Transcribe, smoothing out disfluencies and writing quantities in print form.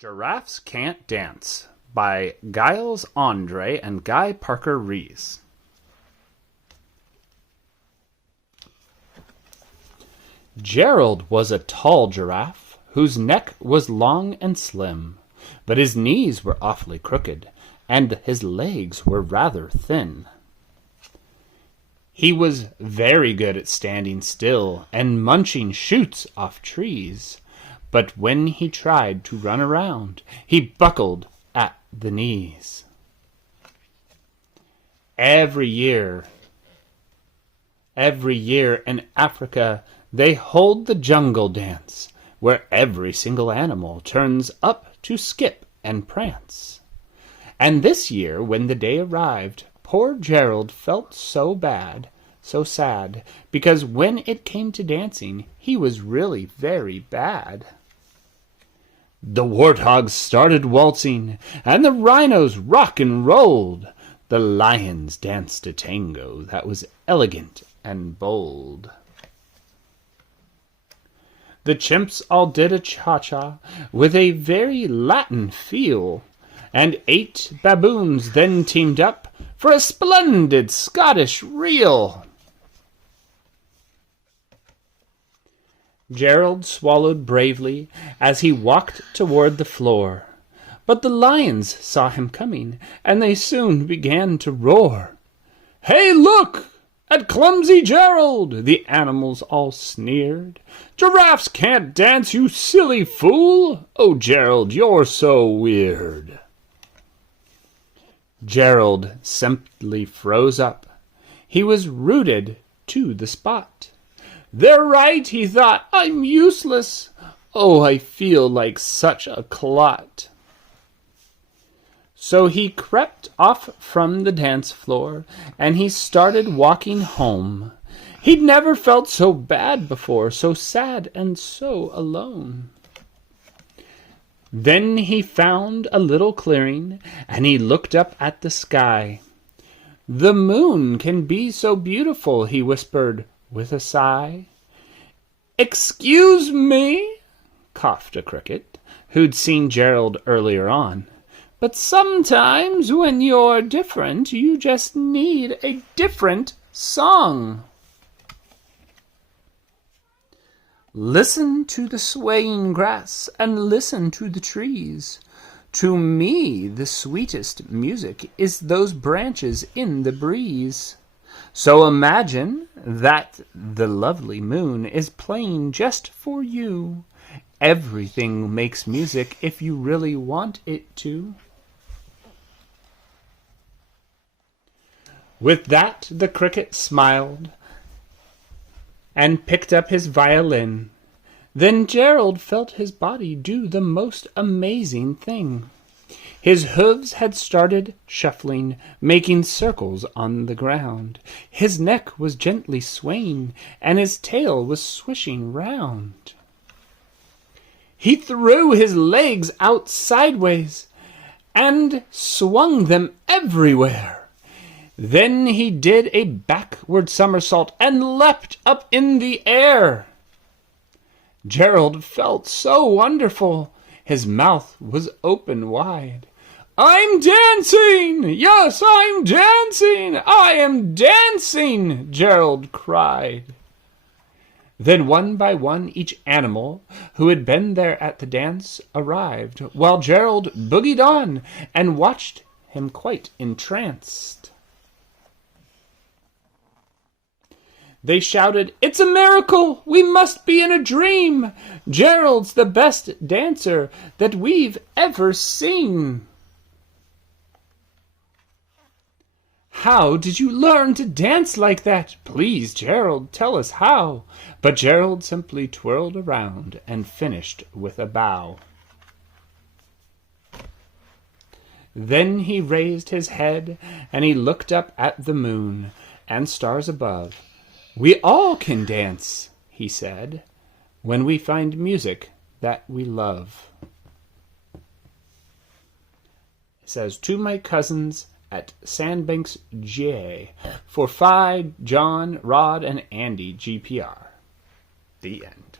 Giraffes Can't Dance by Giles Andre and Guy Parker Rees. Gerald was a tall giraffe whose neck was long and slim, but his knees were awfully crooked, and his legs were rather thin. He was very good at standing still and munching shoots off trees, but when he tried to run around, he buckled at the knees. Every year in Africa, they hold the jungle dance, where every single animal turns up to skip and prance. And this year, when the day arrived, poor Gerald felt so bad, so sad, because when it came to dancing, he was really very bad. The warthogs started waltzing, and the rhinos rock and rolled. The lions danced a tango that was elegant and bold. The chimps all did a cha-cha with a very Latin feel, and 8 baboons then teamed up for a splendid Scottish reel. Gerald swallowed bravely as he walked toward the floor, but the lions saw him coming, and they soon began to roar. "Hey, look at clumsy Gerald!" the animals all sneered. "Giraffes can't dance, you silly fool! Oh, Gerald, you're so weird!" Gerald simply froze up. He was rooted to the spot. "They're right," he thought. "I'm useless. Oh, I feel like such a clot." So he crept off from the dance floor, and he started walking home. He'd never felt so bad before, so sad and so alone. Then he found a little clearing, and he looked up at the sky. "The moon can be so beautiful," he whispered with a sigh. "Excuse me," coughed a cricket, who'd seen Gerald earlier on, "but sometimes when you're different, you just need a different song. Listen to the swaying grass and listen to the trees. To me, the sweetest music is those branches in the breeze. So imagine that the lovely moon is playing just for you. Everything makes music if you really want it to." With that, the cricket smiled and picked up his violin. Then Gerald felt his body do the most amazing thing. His hooves had started shuffling, making circles on the ground. His neck was gently swaying, and his tail was swishing round. He threw his legs out sideways and swung them everywhere. Then he did a backward somersault and leapt up in the air. Gerald felt so wonderful. His mouth was open wide. "I'm dancing! Yes, I'm dancing! I am dancing!" Gerald cried. Then one by one each animal who had been there at the dance arrived, while Gerald boogied on and watched him quite entranced. They shouted, "It's a miracle! We must be in a dream! Gerald's the best dancer that we've ever seen!" "How did you learn to dance like that? Please, Gerald, tell us how." But Gerald simply twirled around and finished with a bow. Then he raised his head and he looked up at the moon and stars above. "We all can dance," he said, "when we find music that we love." It says, "To my cousins at Sandbanks, GA, for Phi, John, Rod, and Andy, GPR." The end.